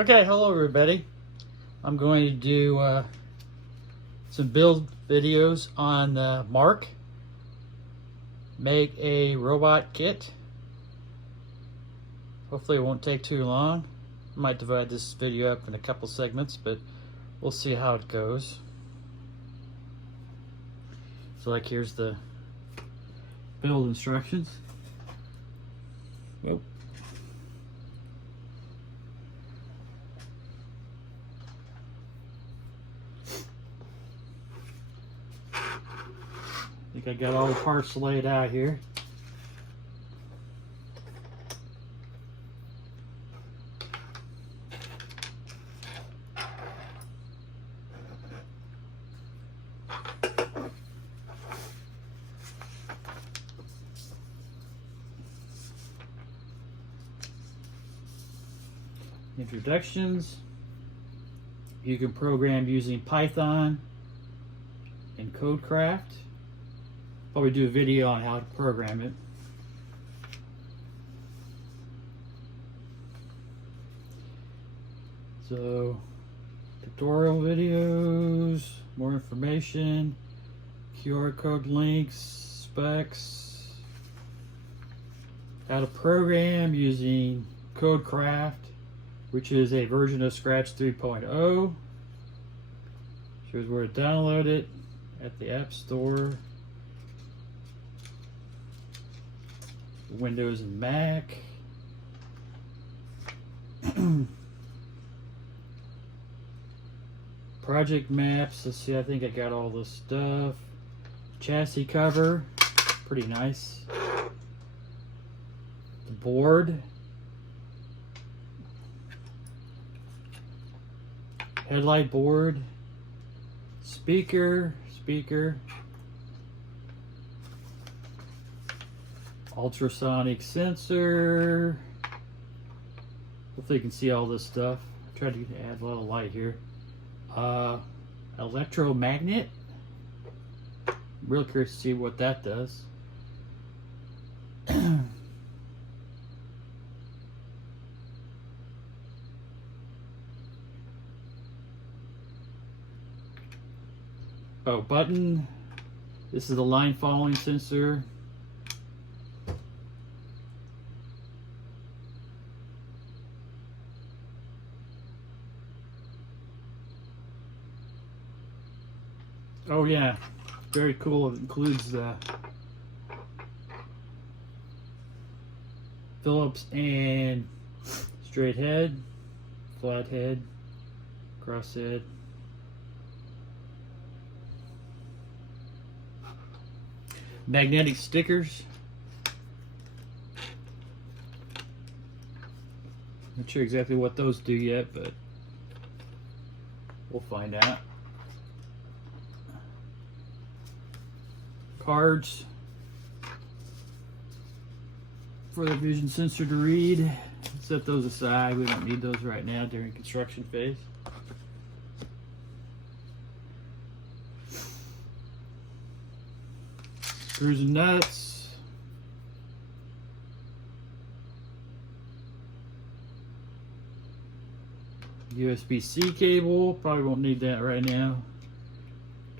Okay, hello everybody. I'm going to do some build videos on M.A.R.K. Make a robot kit. Hopefully it won't take too long. I might divide this video up in a couple segments, but we'll see how it goes. So like here's the build instructions. Yep. I think I got all the parts laid out here. Introductions. You can program using Python and CodeCraft. Probably do a video on how to program it. So, tutorial videos, more information, QR code links, specs, how to program using CodeCraft, which is a version of Scratch 3.0. Shows where to download it at the App Store. Windows and Mac. Project maps. Let's see, I think I got all this stuff. Chassis cover. Pretty nice. The board. Headlight board. Speaker. Ultrasonic sensor. Hopefully you can see all this stuff. I tried to add a little light here. Electromagnet. I'm real curious to see what that does. Oh, button. This is the line following sensor. Oh yeah, very cool. It includes the Phillips and straight head, flat head, cross head. Magnetic stickers. Not sure exactly what those do yet, but we'll find out. Cards for the vision sensor to read. Set those aside. We don't need those right now during construction phase. Screws and nuts. USB-C cable. Probably won't need that right now.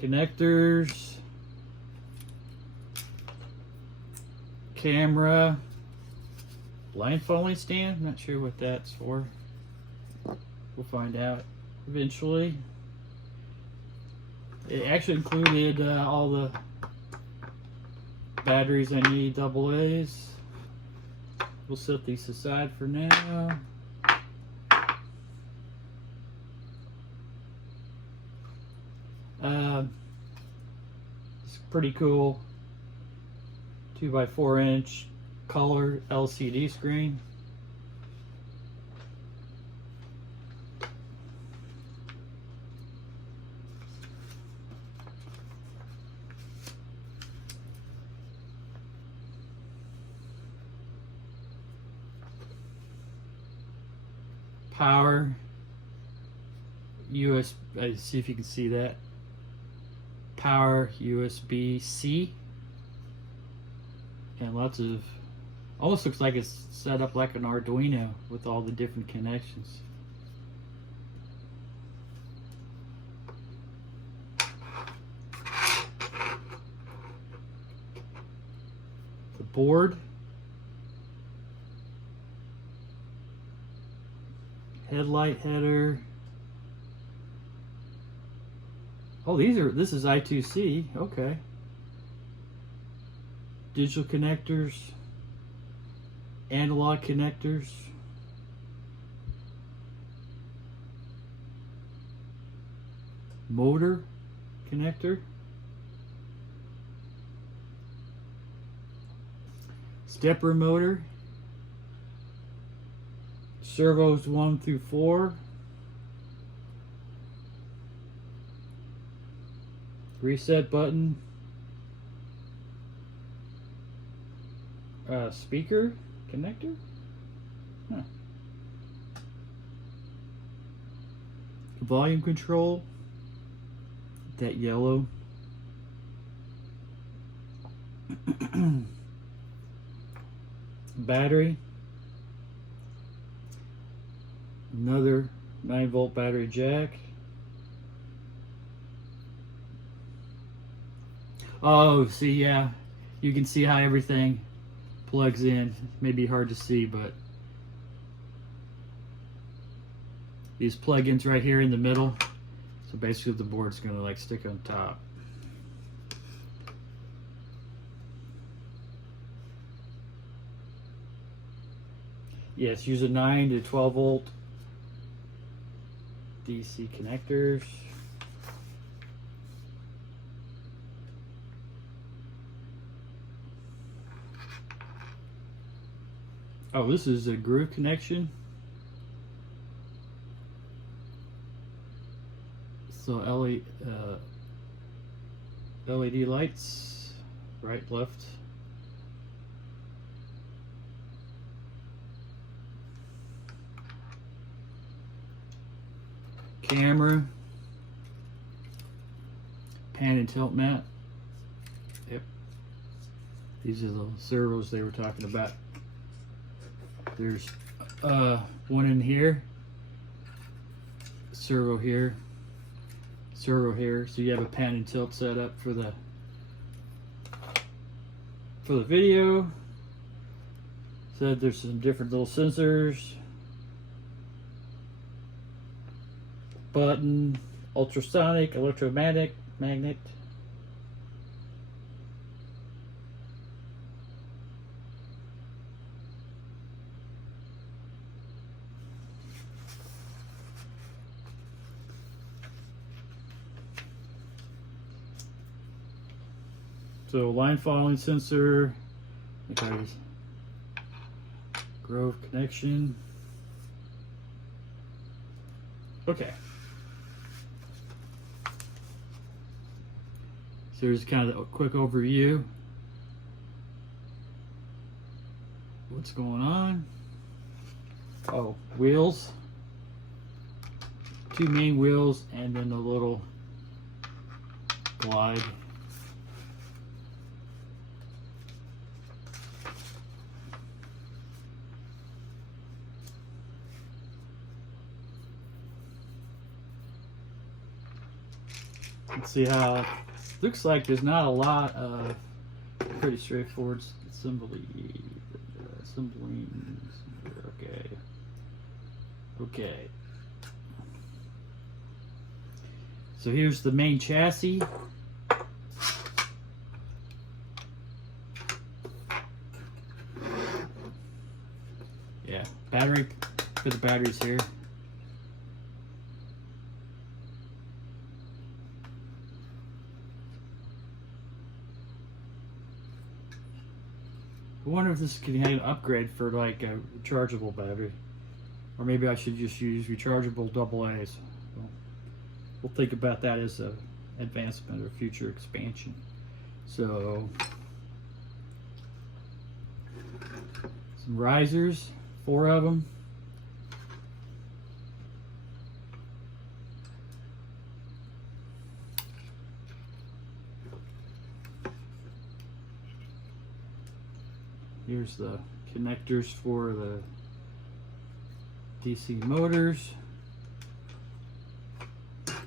Connectors. Camera, line following stand. I'm not sure what that's for. We'll find out eventually. It actually included all the batteries I need, AA's. We'll set these aside for now. It's pretty cool. 2x4" color LCD screen. Power. USB. See if you can see that. Power USB-C. And lots of, almost looks like it's set up like an Arduino with all the different connections. board. Headlight header. Oh, this is I2C, okay. Digital connectors, analog connectors. Motor connector. Stepper motor. Servos 1 through 4. Reset button. Speaker connector. Huh. Volume control. That yellow. Battery. Another 9-volt battery jack. Oh, see, yeah, you can see how everything plugs in. Maybe hard to see, but these plug-ins right here in the middle. So basically the board's gonna like stick on top. Yes, use a 9 to 12 volt DC connectors. Oh, this is a groove connection. So LED lights, right, left. Camera, pan and tilt mat. Yep. These are the servos they were talking about. There's one in here, servo here, servo here. So you have a pan and tilt set up for the video. Said there's some different little sensors. Button, ultrasonic, electromagnetic, magnet. So line following sensor, grove connection. Okay. So here's kind of a quick overview. What's going on? Oh, wheels. 2 main wheels and then a little glide. Let's see how. Looks like there's not a lot of pretty straightforward assembling. Okay. Okay. So here's the main chassis. Yeah, battery for the batteries here. I wonder if this can have an upgrade for like a rechargeable battery, or maybe I should just use rechargeable AA's. We'll think about that as a advancement or future expansion. So some risers, 4 of them. Here's the connectors for the DC motors. Looks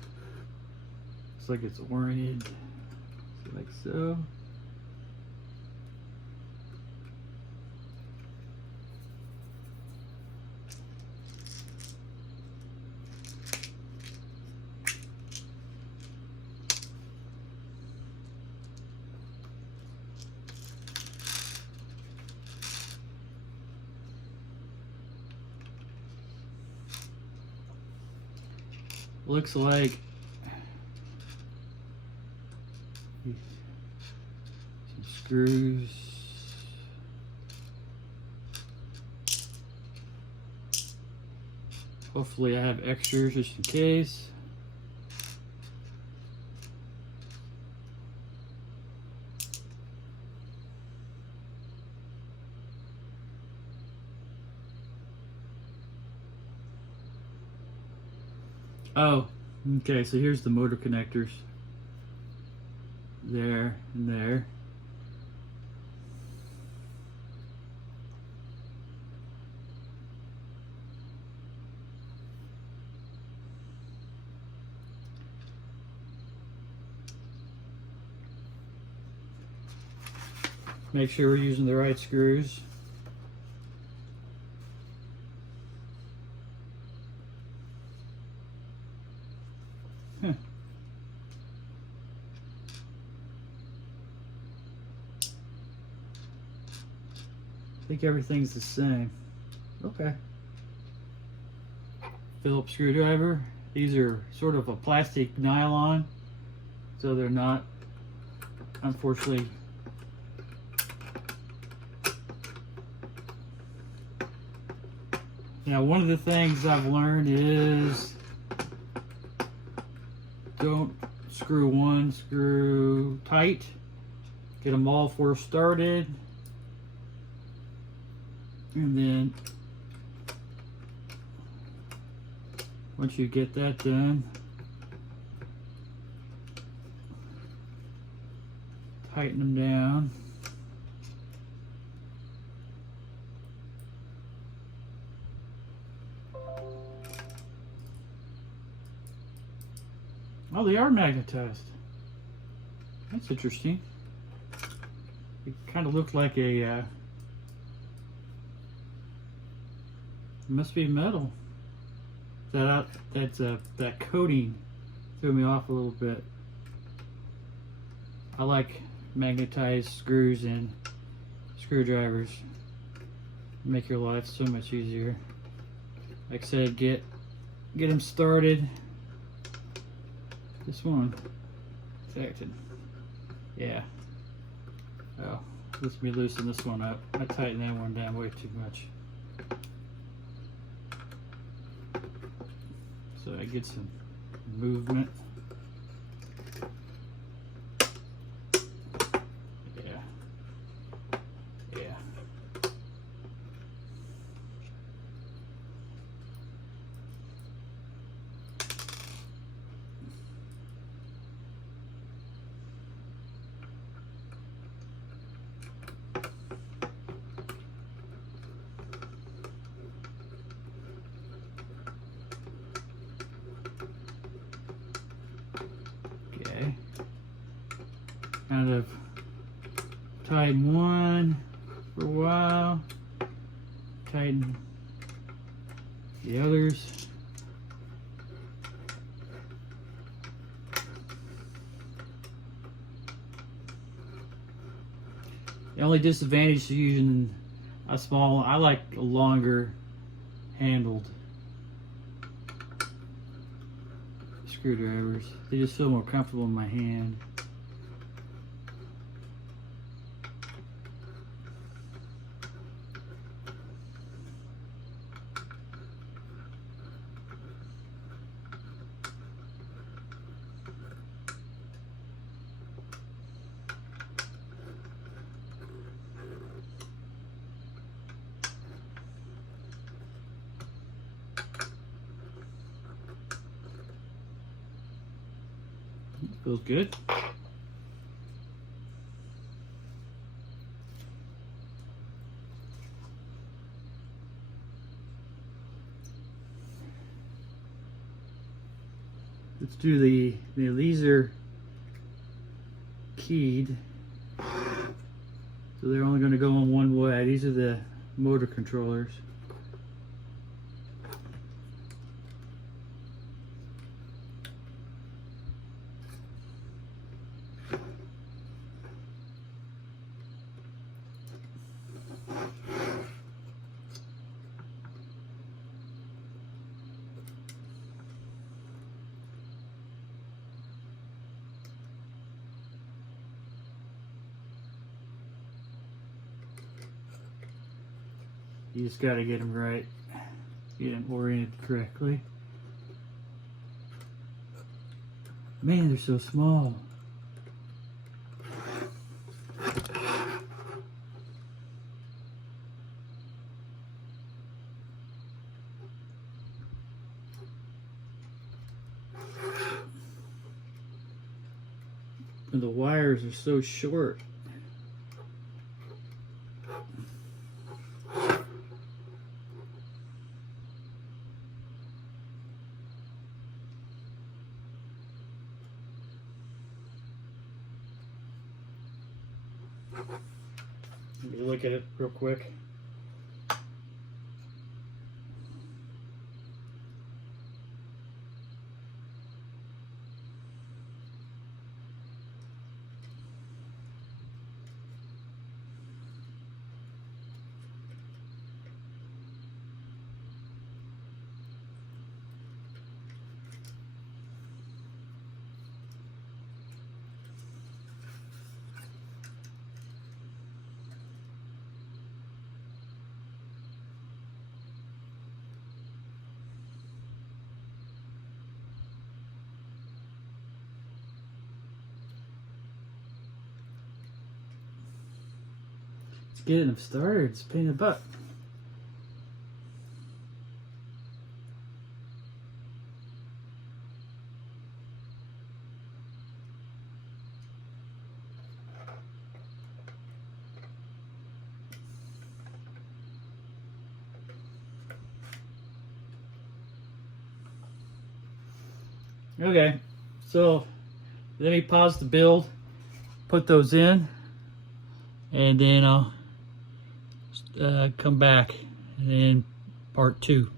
like it's oriented like so. looks like some screws. Hopefully I have extras just in case. Oh, okay, so here's the motor connectors. There and there. Make sure we're using the right screws. Huh. I think everything's the same. Okay. Phillips screwdriver. These are sort of a plastic nylon, so they're not, unfortunately, now one of the things I've learned is don't screw one screw tight. Get them all first started, and then once you get that done, tighten them down. Oh, they are magnetized. That's interesting. It kind of looked like a, must be metal. That coating threw me off a little bit. I like magnetized screws and screwdrivers. Make your life so much easier. Like I said, get them started. This one, protected. Yeah. Oh, let me loosen this one up. I tightened that one down way too much. So I get some movement. Yeah. Yeah. Okay. Kind of tighten one for a while, tighten the others. The only disadvantage to using a small, I like a longer handled screwdrivers. They just feel more comfortable in my hand. Feels good. Let's do these are keyed, so they're only going to go in one way. These are the motor controllers. You just got to get them right, get them oriented correctly. Man, they're so small. And the wires are so short. Let me look at it real quick. Getting them started, it's a pain in the butt. Okay, so let me pause the build, put those in, and then I'll come back and then part 2.